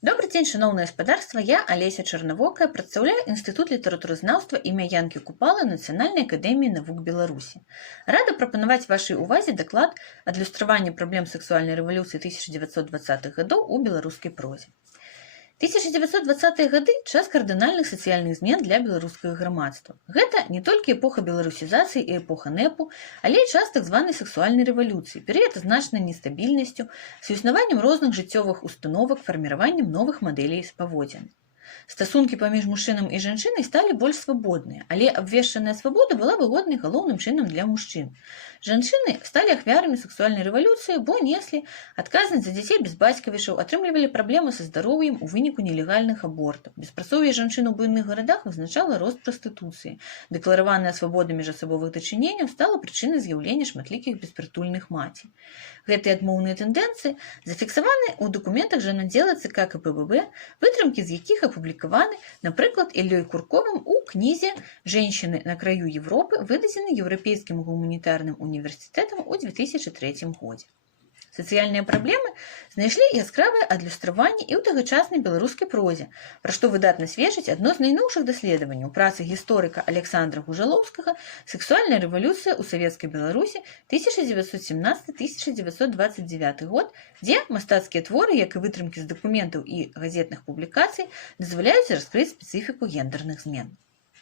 Добрый дзень, шаноўнае гаспадарства, я Алеся Чарнавокая, прадстаўляю інстытут літаратуразнаўства імя Янкі Купалы Нацыянальнай акадэміі навук Беларусі. Рада прапанаваць вашай увазе даклад адлюстравання праблем сексуальнай рэвалюцыі 1920-х гадоў у беларускай прозе. 1920-е гады – час кардынальных сацыяльных змен для беларускага грамадства. Гэта не толькі эпоха беларусізацыі і эпоха НЭПу, але і час так званай сексуальнай рэвалюцыі, перыяд азначанай нестабільнасцю, з існаваннем розных жыццёвых установак, фарміраваннем новых мадэлей паводзін. Стасункі паміж мужчынам і жанчынай сталі больш свабодныя, але абвешчаная свабода была выгоднай галоўным чынам для мужчын. Жанчыны сталі ахвярамі сексуальнай рэвалюцыі, бо неслі адказнасць за дзяцей без бацькавішаў, атрымлівалі праблемы са здароўем у выніку нелегальных абортаў. Беспрацоўе жанчын у буйных гарадах азначала рост прастытуцыі. Дэклараваная свабода міжасабовых дачыненняў стала прычынай з'яўлення шматлікіх беспрытульных маці. Гэтыя адмоўныя тэндэнцыі зафіксаваны ў дакументах жанадзела ЦК КПББ, вытрымкі з якіх апублікаваны, напрыклад, Іллёй Курковым у кнізе «Женщины на краю Европы», выдадзенай Еўрапейскім гуманітарным універсітэтам у 2003 годзе. Сацыяльныя праблемы знайшлі яскравае адлюстраванне і ў тагачаснай беларускай прозе, пра што выдатна сведчыць адно з найноўшых даследаванняў працы гісторыка Александра Гужалоўскага «Сексуальная рэвалюцыя ў савецкай Беларусі 1917-1929 год», дзе мастацкія творы, як і вытрымкі з дакументаў і газетных публікацый, дазваляюць раскрыць спецыфіку гендерных змен.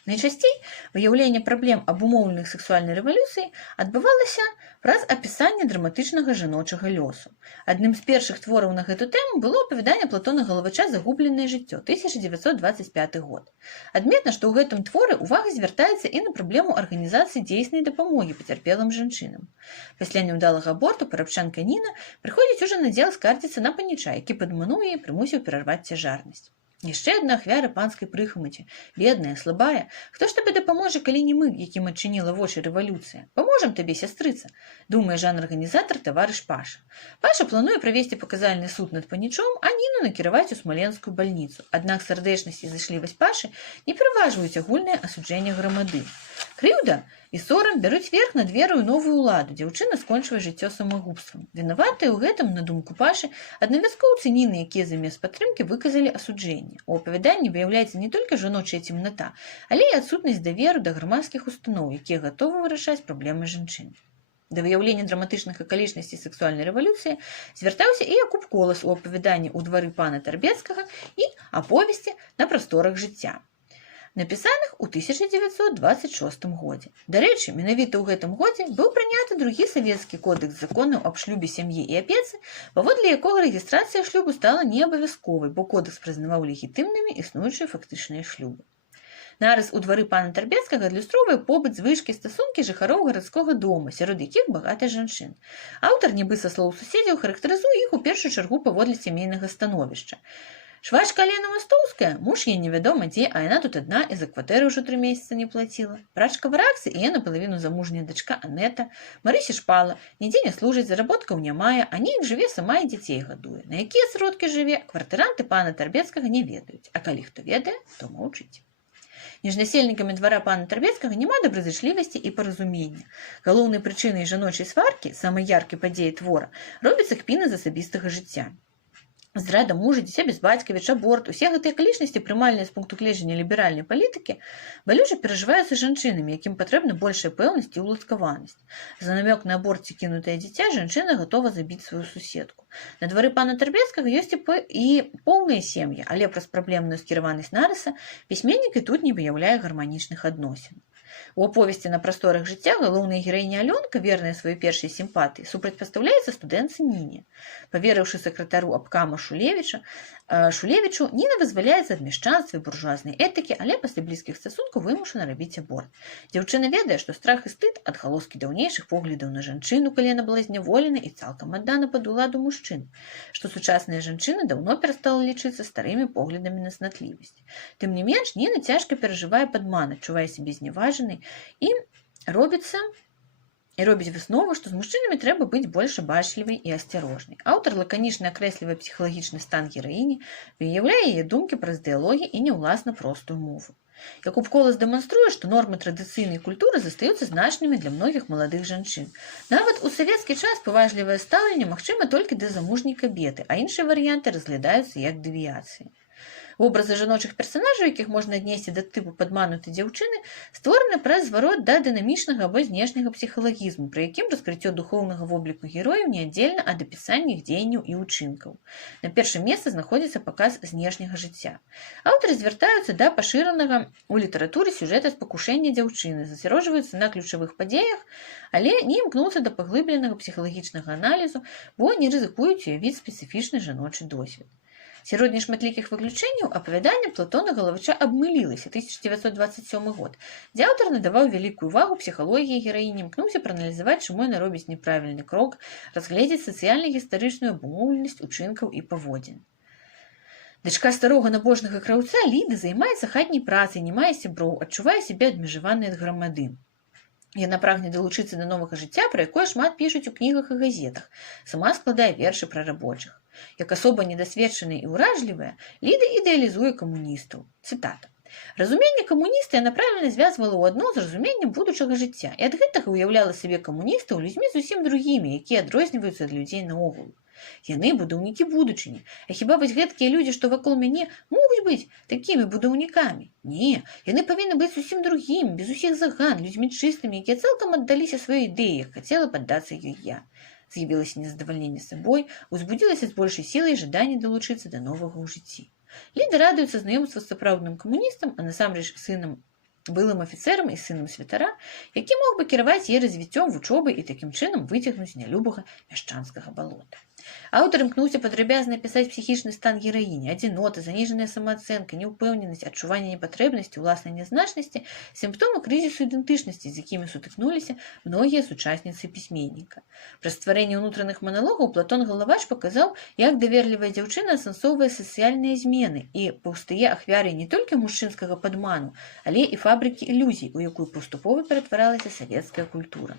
Найчасцей выяўленне праблем абумоўленых сексуальнай рэвалюцыяй адбывалася праз апісанне драматычнага жаночага лёсу. Адным з першых твораў на гэту тэму было апавяданне Платона Галавача «Загубленае жыццё» 1925 год. Адметна, што ў гэтым творы ўвага звяртаецца і на праблему арганізацыі дзейснай дапамогі пацярпелым жанчынам. Пасля няўдалага аборту парабчанка Ніна прыходзіць у жанадзел скардзіцца на паніча, які падмануў яе і прымусіў перарваць цяжарнасць. Яшчэ адна ахвяра панскай прыхамаці, бедная, слабая. Хто ж табе дапаможа, калі не мы, якім адчыніла вочы рэвалюцыя? Паможам табе, сястрыца, думае жан-арганізатар таварыш Паша. Паша плануе правесці паказальны суд над панічом, а Ніну накіраваць у смаленскую бальніцу. Аднак сардэчнасць і зышлівасць Пашы не пераважваюць агульнае асуджэнне грамады. Крыўда і сорам бяруць верх над вераю новую ўладу. Дзяўчына скончвае жыццё самагубствам. Вінаватыя ў гэтым, на думку Пашы, аднавяскоўцы Ніны, якія замест падтрымкі выказалі асуджэнне. У апавяданні выяўляецца не толькі жаночая цемната, але і адсутнасць даверу да грамадскіх устаноў, якія гатовы вырашаць праблемы жанчын. Да выяўлення драматычных акалічнасцей сексуальнай рэвалюцыі звяртаўся і Якуб Колас у апавяданні «У двары пана Тарбецкага» і аповесці «На прасторах жыцця», напісаных у 1926 годзе. Дарэчы, менавіта ў гэтым годзе быў прыняты другі савецкі кодэкс законаў аб шлюбе, сям'і і апецы, паводле якога рэгістрацыя шлюбу стала неабавязковай, бо кодэкс прызнаваў легітымнымі існуючыя фактычныя шлюбы. Нарыс «У двары пана Тарбецкага» адлюстроўвае побыт, звычкі, стасункі жыхароў гарадскога дома, сярод якіх багата жанчын. Аўтар, нібы са слоў суседзяў, характарызуе іх у першую чаргу паводле сямейнага становішча. Швачка Алена Мастоўская, муж ей невядома дзе, а яна тут адна і за кватэры ўжо 3 месяцы не плаціла. Прачка Вараксы і яна палавіну замужняя дачка Анета. Марыся Шпала, нідзе не служыць, заработкаў не мае, а неяк жыве сама і дзяцей гадуе. На якія сродкі жыве, кватаранты пана Тарбецкага не ведаюць, а калі хто ведае, то маўчыць. Між насельнікамі двара пана Тарбецкага няма добразычлівасці і паразумення. Галоўнай прычынай жаночай сваркі, самай яркай падзеі твора, робіцца кпіна з асабістага жыцця. Здрада мужа, дзіця без бацькавіч, аборт, усе гэтыя акалічнасці, прымальныя з пункту гледжання ліберальнай палітыкі, балюча перажываюцца жанчынамі, якім патрэбна большая пэўнасць і ўладкаванасць. За намёк на аборт ці кінутае дзіця жанчына гатова забіць сваю суседку. На двары пана Тарбецкага ёсць і поўныя сем'і, але праз праблемную скіраванасць нарыса пісьменнік і тут не выяўляе гарманічных адносін. У аповесці «На прасторах жыцця» галоўная гераіня Алёнка, верная сваёй першай сімпатыі, супрацьпастаўляецца студэнтцы Ніне. Паверыўшы сакратару абкама Шулевічу, Ніна вызваляецца ад мяшчанства і буржуазнай этыкі, але пасля блізкіх стасункаў вымушана рабіць аборт. Дзяўчына ведае, што страх і стыд – адгалоскі даўнейшых поглядаў на жанчыну, калі яна была зняволена і цалкам аддана пад уладу мужчын, што сучасная жанчына даўно перастала лічыцца старымі поглядамі на цнатлівасць. Тым не менш, Ніна цяжка перажывае падман, адчувае сябе зняважанай і робіць выснову, што з мужчынамі трэба быць больш абачлівай і асцярожнай. Аўтар лаканічна акрэслівае псіхалагічны стан гераіні, выяўляе яе думкі праз дыялогі і няўласна простую мову. Якуб Колас дэманструе, што нормы традыцыйнай культуры застаюцца значнымі для многіх маладых жанчын. Нават у савецкі час паважлівае стаўленне магчыма толькі да замужняй кабеты, а іншыя варыянты разглядаюцца як дэвіяцыі. Вобразы жаночых персанажаў, якіх можна аднесці да тыпу падманутай дзяўчыны, створаны праз зварот да дынамічнага або знешняга псіхалагізму, пры якім раскрыццё духоўнага вобліку герояў неаддзельна ад апісання іх дзеянняў і ўчынкаў. На першым месцы знаходзіцца паказ знешняга жыцця. Аўтары звяртаюцца да пашыранага ў літаратуры сюжэта спакушэння дзяўчыны, засяроджваюцца на ключавых падзеях, але не імкнуцца да паглыбленага псіхалагічнага аналізу, бо не рызыкуюць уявіць спецыфічны жаночы досвед. Сярод нешматлікіх выключэнняў апавяданне Платона Галавача «Абмылілася» 1927 год, дзе аўтар надаваў вялікую увагу псіхалогіі гераіні, імкнуўся прааналізаваць, чаму яна робіць няправільны крок, разгледзець сацыяльна-гістарычную абумоўленасць учынкаў і паводзін. Дачка старога набожнага краўца Ліда займаецца хатняй працай, не мае сяброў, адчувае сябе адмежаванай ад грамады. Яна прагне далучыцца да новага жыцця, пра якое шмат пішуць у кнігах і газетах. Сама складае вершы пра рабочых. Як асоба недасведчаная і ўражлівая, Ліда ідэалізуе камуністаў. Цытата. Разуменне камуніста яна правільна звязвала ў адно з разуменнем будучага жыцця і ад гэтага ўяўляла сабе камуністаў людзьмі зусім другімі, якія адрозніваюцца ад людзей наогул. Яны будаўнікі будучыні. А хіба вось гэткія людзі, што вакол мяне, могуць быць такімі будаўнікамі? Не, яны павінны быць зусім другімі, без усіх заган, людзьмі чыстымі, якія цалкам аддаліся сваёй ідэі, хацела паддацца ёй я. З'явілася незадавальненне сабой, узбудзілася з большай сілай жаданне далучыцца да новага ў жыцці. Ліда радуецца знаёмству з сапраўдным камуністам, а насамрэч сынам былым афіцэрам і сынам святара, які мог бы кіраваць яе развіццём вучобы і такім чынам выцягнуць нялюбага мяшчанскага балота. Аўтар імкнуўся падрабязна апісаць псіхічны стан гераіні, адзінота, заніжаная самаацэнка, неўпэўненасць, адчуванне непатрэбнасці, уласнай нязначнасці, сімптомы крызісу ідэнтычнасці, з якімі сутыкнуліся многія сучасніцы пісьменніка. Праз стварэнне ўнутраных маналогаў Платон Галавач паказаў, як даверлівая дзяўчына асэнсоўвае сацыяльныя змены і паўстае ахвярай не толькі мужчынскага падману, але і фабрыкі ілюзій, у якую паступова ператваралася савецкая культура.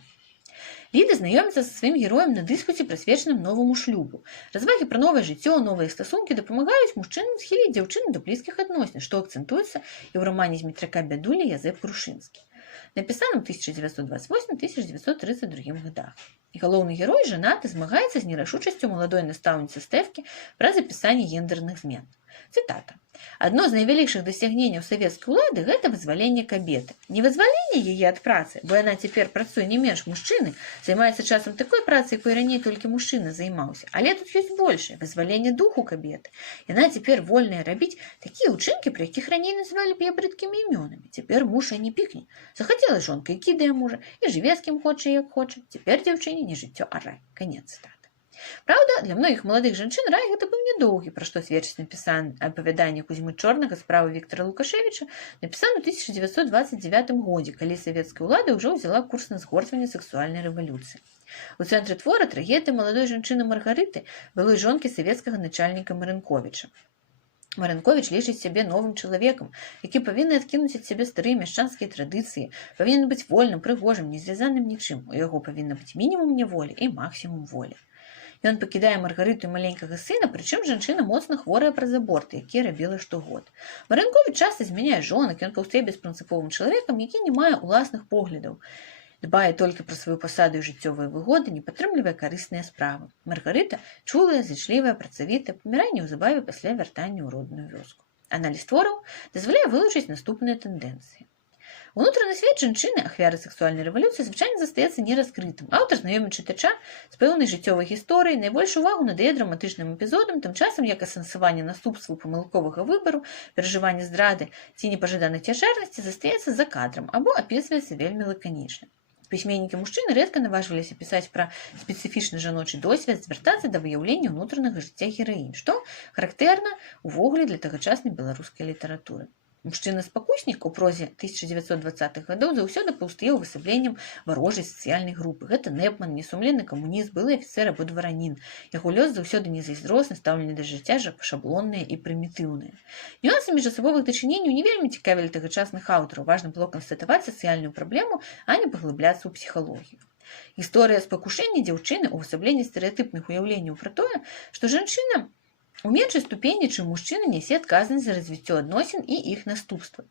Ліда знаёміцца са сваім героем на дыспуце, прысвечаным новаму шлюбу. Развагі пра новае жыццё, новыя стасункі дапамагаюць мужчынам схіліць дзяўчыну да блізкіх адносін, што акцэнтуецца і ў рамане Змітряка Бядулі Язэп Крушынскі, напісаным 1928-1932 годах. І галоўны герой жанаты, змагаецца з нерашучасцю маладой настаўніцы Стэфкі праз апісанне гендэрных змен. Цытата. Адно з найвялікшых дасягненняў савецкай улады – гэта вызваленне кабеты. Не вызваленне яе ад працы, бо яна цяпер працуе не менш мужчыны, займаецца часам такой працай, якой раней толькі мужчына займаўся. Але тут ёсць большае – вызваленне духу кабеты. Яна цяпер вольная рабіць такія ўчынкі, пра якіх раней называлі б яе брыдкімі імёнамі. Цяпер муж не пікне. Захацела жонка і кідае мужа, і жыве з кім хоча, як хоча. Цяпер дзяўчыне не жыццё, а рай. Канец цытаты. Праўда, для многіх маладых жанчын рай гэта быў нядоўгі, пра што сведчыць напісанне апавяданне Кузьмы Чорнага «Справы Віктара Лукашевіча», напісаны ў 1929 годзе, калі савецкая ўлада ўжо ўзяла курс на згортванне сексуальнай рэвалюцыі. У цэнтры твора трагедыя маладой жанчыны Маргарыты, былой жонкі савецкага начальніка Марынковіча. Марынковіч лічыць сябе новым чалавекам, які павінны адкінуць ад сябе старыя мяшчанскія традыцыі, павінен быць вольным, прыгожым, не звязаным нічым. У яго павінна быць мінімум няволі і максімум волі. Ён пакідае Маргарыту і маленькага сына, прычым жанчына моцна хворая праз аборты, якія рабіла штогод. Марынковіч часта змяняе жонак, ён паўстае беспрынцыповым чалавекам, які не мае ўласных поглядаў, дбае толькі пра сваю пасаду і жыццёвыя выгоды, не падтрымлівае карысныя справы. Маргарыта чулая, зычлівая, працавітая, памірае неўзабаве пасля вяртання ў родную вёску. Аналіз твораў дазваляе вылучыць наступныя тэндэнцыі. Унутраны свет жанчыны, ахвяры сексуальнай рэвалюцыі, звычайна застаецца нераскрытым. Аўтар знаёміць чытача з пэўнай жыццёвай гісторыяй, найбольш увагу надае драматычным эпізодам, тым часам як асэнсаванне наступстваў памылковага выбару, перажыванне здрады ці непажаданай цяжарнасці застаецца за кадрам або апісваецца вельмі лаканічна. Пісьменнікі-мужчыны рэдка наважваліся пісаць пра спецыфічны жаночы досвед, звяртацца да выяўлення ўнутранага жыцця гераінь, што характэрна ўвогуле для тагачаснай беларускай літаратуры. Мужчына-спакуснік у прозе 1920-х гадоў заўсёды паўстае увасабленнем варожай сацыяльнай групы. Гэта Непман, несумленны камуніст, былы афіцэр або дваранін. Яго лёс заўсёды незайздросны, стаўленне да жыцця шаблоннае і прымітыўнае. Нюансы міжасабовых дачыненняў не вельмі цікавілі тагачасных аўтараў. Важна было канстатаваць сацыяльную праблему, а не паглыбляцца ў псіхалогію. Гісторыя спакушэння дзяўчыны, увасабленне стэрэатыпных уяўленняў пра тое, што жанчына У меншай ступені, чым мужчына нясе адказнасць за развіццё адносін і іх наступствы.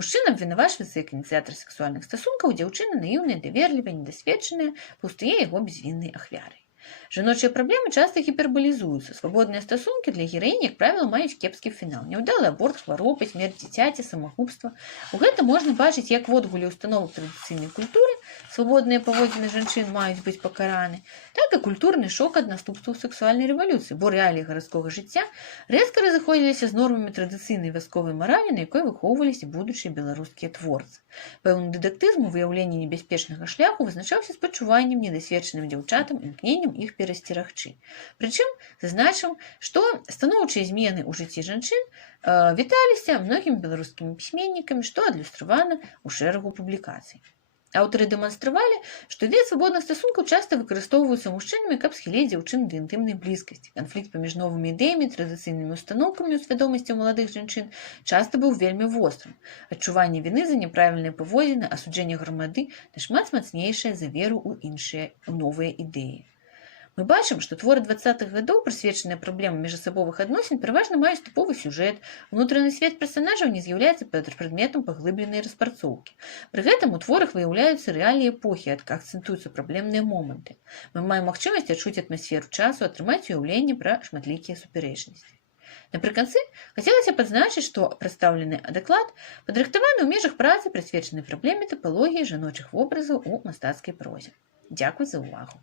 Мужчына абвінавачваецца як ініцыятар сексуальных стасункаў, дзяўчына наіўная, даверлівая, недасведчаная, паўстае яго безвіннай ахвярай. Жаночыя праблемы часта гіпербалізуюцца. Свабодныя стасункі для гераінь, як правіла, маюць кепскі фінал. Няўдалы аборт, хваробы, смерць дзіцяці, самагубства. У гэта можна бачыць як водгуле установак традыцыйнай культуры, свабодныя паводзіны жанчын маюць быць пакараны, так і культурны шок ад наступстваў сексуальнай рэвалюцыі, бо рэаліі гарадскога жыцця рэзка разыходзіліся з нормамі традыцыйнай вясковай маралі, на якой выхоўваліся будучыя беларускія творцы. Пэўны дыдактызм у выяўленні небяспечнага шляху вызначаўся спачуваннем недасведчаным дзяўчатам, імкненнем іх перасцерагчы. Прычым, зазначым, што станоўчыя змены ў жыцці жанчын віталіся многімі беларускімі пісьменнікамі, што адлюстравана ў шэрагу публікацый. Аўтары дэманстравалі, што від свабодных стасункаў часта выкарыстоўваюцца мужчынамі, каб схіліць дзяўчын да інтымнай блізкасці. Канфлікт паміж новымі ідэямі, традыцыйнымі устаноўкамі ў свядомасці маладых жанчын часта быў вельмі вострым. Адчуванне віны за няправільныя паводзіны, асуджэнне грамады нашмат мацнейшае за веру ў іншыя, у новыя ідэі. Мы бачым, што творы 20-х гадоў, прысвечаныя праблемам міжасабовых адносін, пераважна маюць тыповы сюжэт, унутраны свет персанажаў не з'яўляецца прадметам паглыбленай распрацоўкі. Пры гэтым у творах выяўляюцца рэаліі эпохі, акцэнтуюцца праблемныя моманты. Мы маем магчымасць адчуць атмасферу часу, атрымаць уяўленне пра шматлікія супярэчнасці. Напрыканцы хацелася пазначыць, што прадстаўлены даклад падрыхтаваны ў межах працы, прысвечанай праблеме тыпалогіі жаночых вобразаў у мастацкай прозе. Дзякуй за ўвагу!